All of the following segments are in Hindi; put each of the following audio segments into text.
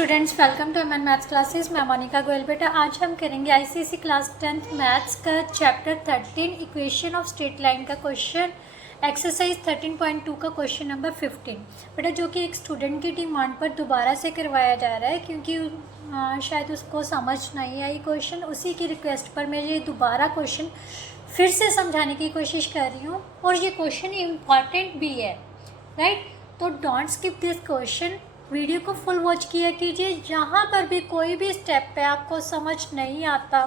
Students, welcome to MN maths classes. मैं मोनिका गोयल। बेटा आज हम करेंगे आईसीएसई क्लास 10th मैथ्स का chapter 13 equation of straight line का क्वेश्चन, एक्सरसाइज 13.2 का क्वेश्चन नंबर 15। बेटा जो कि एक स्टूडेंट की डिमांड पर दोबारा से करवाया जा रहा है क्योंकि शायद उसको समझ नहीं आई क्वेश्चन। उसी की रिक्वेस्ट पर मैं ये दोबारा क्वेश्चन फिर से समझाने की कोशिश कर रही हूँ और ये क्वेश्चन इम्पॉर्टेंट भी है, राइट। तो don't skip this question, video को फुल वॉच किया कीजिए। जहाँ पर भी कोई भी स्टेप पे आपको समझ नहीं आता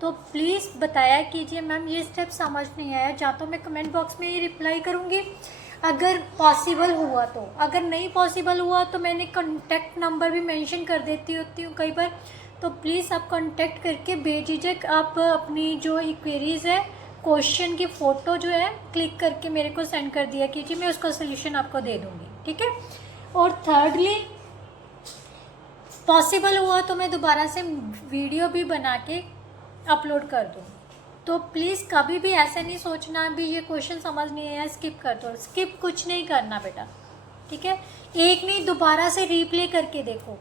तो प्लीज़ बताया कीजिए, मैम ये स्टेप समझ नहीं आया, या तो मैं कमेंट बॉक्स में ही रिप्लाई करूँगी अगर पॉसिबल हुआ तो। अगर नहीं पॉसिबल हुआ तो मैंने कॉन्टैक्ट नंबर भी मेंशन कर देती होती हूँ कई बार, तो प्लीज़ आप कॉन्टैक्ट करके बेझिझक आप अपनी जो क्वेरीज़ है, क्वेश्चन की फ़ोटो जो है क्लिक करके मेरे को सेंड कर दिया कीजिए, मैं उसका सोल्यूशन आपको दे दूँगी, ठीक है। और थर्डली पॉसिबल हुआ तो मैं दोबारा से वीडियो भी बना के अपलोड कर दूँ। तो प्लीज़ कभी भी ऐसा नहीं सोचना भी ये क्वेश्चन समझ नहीं आया स्किप कर दो। स्किप कुछ नहीं करना बेटा, ठीक है। एक नहीं दोबारा से रीप्ले करके देखो।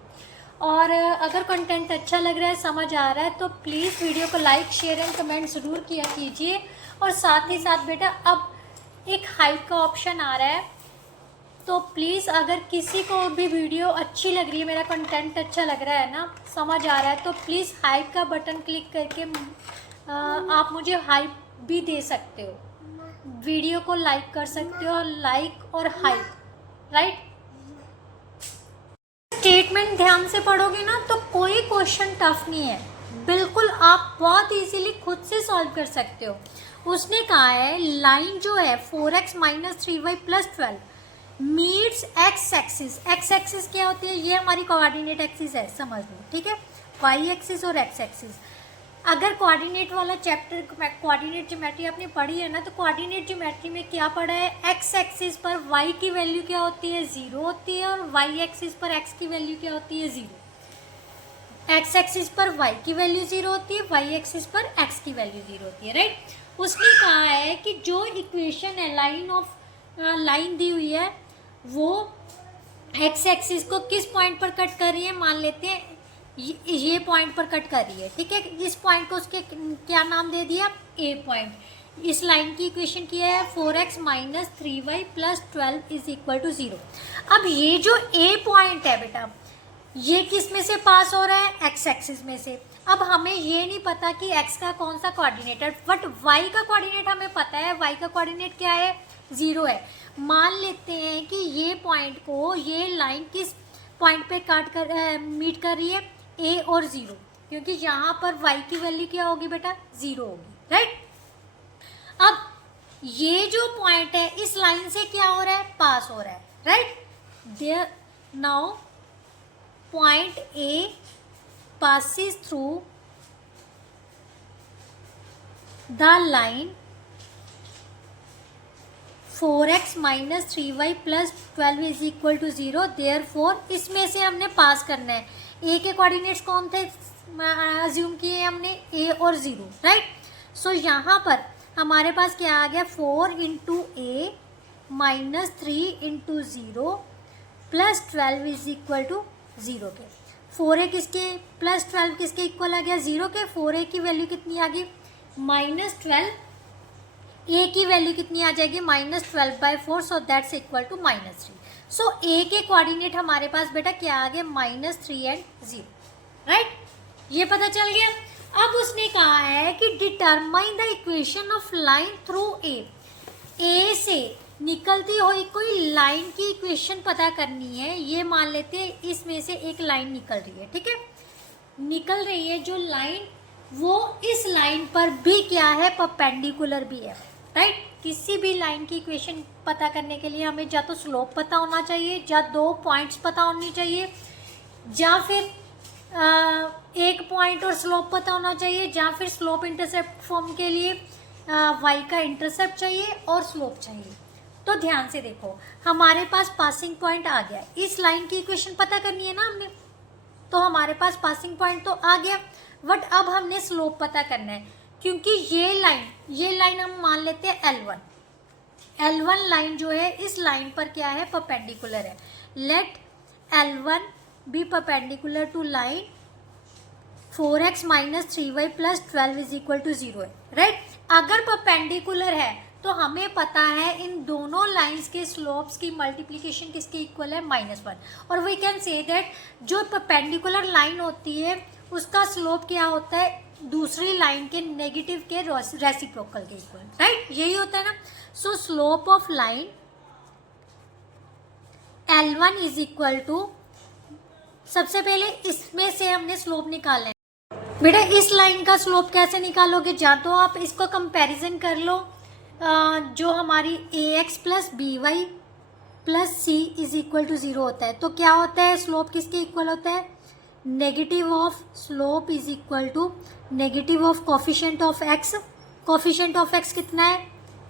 और अगर कंटेंट अच्छा लग रहा है, समझ आ रहा है, तो प्लीज़ वीडियो को लाइक शेयर एंड कमेंट ज़रूर किया कीजिए। और साथ ही साथ बेटा अब एक हाइप का ऑप्शन आ रहा है, तो प्लीज़ अगर किसी को भी वीडियो अच्छी लग रही है, मेरा कंटेंट अच्छा लग रहा है ना, समझ आ रहा है, तो प्लीज़ हाइप का बटन क्लिक करके आप मुझे हाइप भी दे सकते हो, वीडियो को लाइक कर सकते हो, लाइक और हाइप, राइट। स्टेटमेंट ध्यान से पढ़ोगे ना तो कोई क्वेश्चन टफ नहीं है, बिल्कुल आप बहुत इजीली खुद से सॉल्व कर सकते हो। उसने कहा है लाइन जो है 4x - 3y + 12 meets x axis. X axis क्या होती है? ये हमारी कोऑर्डिनेट एक्सिस है, समझ लो, ठीक है। वाई एक्सिस और एक्स एक्सिस। अगर कोऑर्डिनेट वाला चैप्टर कोऑर्डिनेट ज्योमेट्री आपने पढ़ी है ना, तो कोऑर्डिनेट ज्योमेट्री में क्या पढ़ा है? एक्स एक्सिस पर वाई की वैल्यू क्या होती है? 0 होती है। और वाई एक्सिस पर एक्स की वैल्यू क्या होती है? 0। एक्स एक्सिस पर वाई की वैल्यू 0 होती है, वाई एक्सिस पर एक्स की वैल्यू 0 होती है, राइट। उसने कहा है कि जो इक्वेशन है लाइन दी हुई है वो एक्स एक्सिस को किस पॉइंट पर कट कर रही है? मान लेते हैं ये पॉइंट पर कट कर रही है, ठीक है। इस पॉइंट को उसके क्या नाम दे दिया? ए पॉइंट। इस लाइन की इक्वेशन क्या है? 4x - 3y + 12 = 0। अब ये जो ए पॉइंट है बेटा, ये किस में से पास हो रहा है? एक्स एक्सिस में से। अब हमें ये नहीं पता कि एक्स का कौन सा कोऑर्डिनेट है, बट वाई का कोऑर्डिनेट हमें पता है। वाई का कोऑर्डिनेट क्या है? 0 है। मान लेते हैं कि ये पॉइंट को ये लाइन किस पॉइंट पे मीट कर रही है? ए और 0, क्योंकि यहाँ पर वाई की वैल्यू क्या होगी बेटा? 0 होगी, राइट। अब ये जो पॉइंट है इस लाइन से क्या हो रहा है? पास हो रहा है, right. There now point A passes through the line 4x - 3y + 12 = 0। therefore इसमें से हमने पास करना है। A के कोऑर्डिनेट्स कौन थे? अज्यूम किए हमने A और 0, राइट। सो यहाँ पर हमारे पास क्या आ गया? 4 × A - 3 × 0 + 12 = 0 के। 4a किसके + 12 किसके इक्वल आ गया? 0 के। 4a की वैल्यू कितनी आ गई? -12। a की वैल्यू कितनी आ जाएगी? -12/4, so that's equal to -3। So a के कोऑर्डिनेट हमारे पास बेटा क्या आ गया? -3 और 0, राइट। ये पता चल गया। अब उसने कहा है कि determine the equation of line through a से निकलती हुई कोई लाइन की इक्वेशन पता करनी है। ये मान लेते हैं इसमें से एक लाइन निकल रही है, ठीक है। निकल रही है जो लाइन, वो इस लाइन पर भी क्या है? परपेंडिकुलर भी है, राइट। किसी भी लाइन की इक्वेशन पता करने के लिए हमें या तो स्लोप पता होना चाहिए, या 2 पॉइंट्स पता होनी चाहिए, या फिर एक पॉइंट और स्लोप पता होना चाहिए, या फिर स्लोप इंटरसेप्ट फॉर्म के लिए वाई का इंटरसेप्ट चाहिए और स्लोप चाहिए। तो ध्यान से देखो, हमारे पास पासिंग पॉइंट आ गया। इस लाइन की इक्वेशन पता करनी है ना हमने, तो हमारे पास पासिंग पॉइंट तो आ गया, बट अब हमने स्लोप पता करना है, क्योंकि ये लाइन हम मान लेते हैं L1 लाइन जो है इस लाइन पर क्या है? परपेंडिकुलर है। Let L1 be perpendicular to line 4x minus 3y plus 12 is equal to 0 है, राइट। अगर परपेंडिकुलर है तो हमें पता है इन दोनों लाइंस के स्लोप्स की मल्टीप्लिकेशन किसके इक्वल है, -1। और वी कैन से दैट जो परपेंडिकुलर लाइन होती है उसका स्लोप क्या होता है, दूसरी लाइन के नेगेटिव के रेसिप्रोकल के इक्वल, राइट। यही होता है ना। So slope of line L1 is equal to, सबसे पहले इसमें से हमने स्लोप निकालना है। बेटा इस लाइन का स्लोप कैसे निकालोगे, या तो आप इसको कंपैरिजन कर लो जो हमारी ax plus b y plus c is equal to 0 होता है। तो क्या होता है, स्लोप किसके इक्वल होता है, negative of slope is equal to negative of coefficient of x। Coefficient of x कितना है,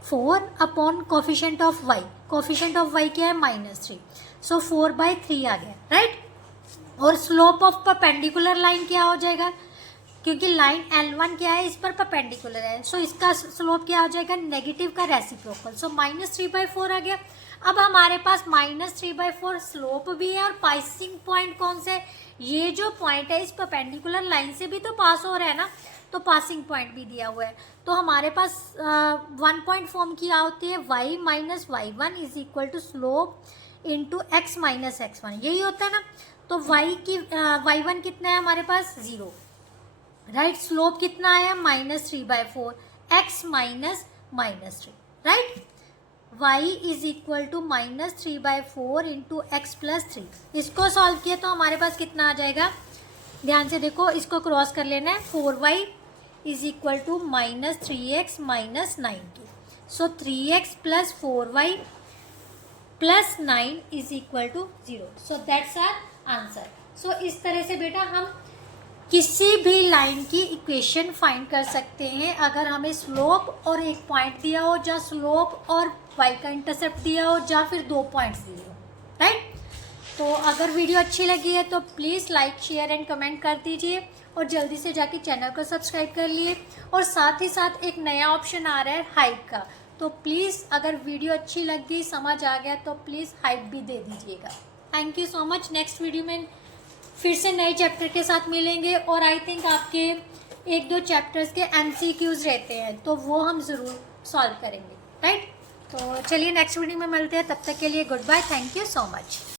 4 upon coefficient of y। Coefficient of y क्या है, -3। सो 4/3 आ गया, राइट। और स्लोप ऑफ परपेंडिकुलर लाइन क्या हो जाएगा, क्योंकि लाइन L1 क्या है, इस पर परपेंडिकुलर है, सो इसका स्लोप क्या हो जाएगा, नेगेटिव का रेसिप्रोकल। सो -3/4 आ गया। अब हमारे पास -3/4 स्लोप भी है और पासिंग पॉइंट कौन से, ये जो पॉइंट है इस परपेंडिकुलर लाइन से भी तो पास हो रहा है ना, तो पासिंग पॉइंट भी दिया हुआ है। तो हमारे पास 1 पॉइंट फॉर्म किया होती है, y minus y1 is equal to slope into x minus x1, यही होता है ना। तो y1 कितना है हमारे पास, 0, राइट। स्लोप कितना आया, -3/4, x minus -3, right. y is equal to -3/4 into x plus 3। इसको सॉल्व किया तो हमारे पास कितना आ जाएगा, ध्यान से देखो, इसको क्रॉस कर लेना है। 4y is equal to -3x minus 90। So 3x plus 4y plus 9 is equal to 0। So that's our answer. So इस तरह से बेटा हम किसी भी लाइन की इक्वेशन फाइंड कर सकते हैं अगर हमें स्लोप और एक पॉइंट दिया हो, या स्लोप और y का इंटरसेप्ट दिया हो, या फिर 2 पॉइंट्स दिए हो, राइट। तो अगर वीडियो अच्छी लगी है तो please like share and comment कर दीजिए और जल्दी से जाके चैनल को सब्सक्राइब कर लिए। और साथ ही साथ एक नया ऑप्शन आ रहा है हाइप का, तो प्लीज़ अगर वीडियो अच्छी लग गई, समझ आ गया तो प्लीज़ हाइप भी दे दीजिएगा। Thank you so much. Next video में फिर से नए चैप्टर के साथ मिलेंगे और आई थिंक आपके 1-2 चैप्टर्स के MCQs रहते हैं तो वो हम ज़रूर सॉल्व करेंगे, राइट। तो चलिए नेक्स्ट वीडियो में मिलते हैं, तब तक के लिए good bye, thank you so much.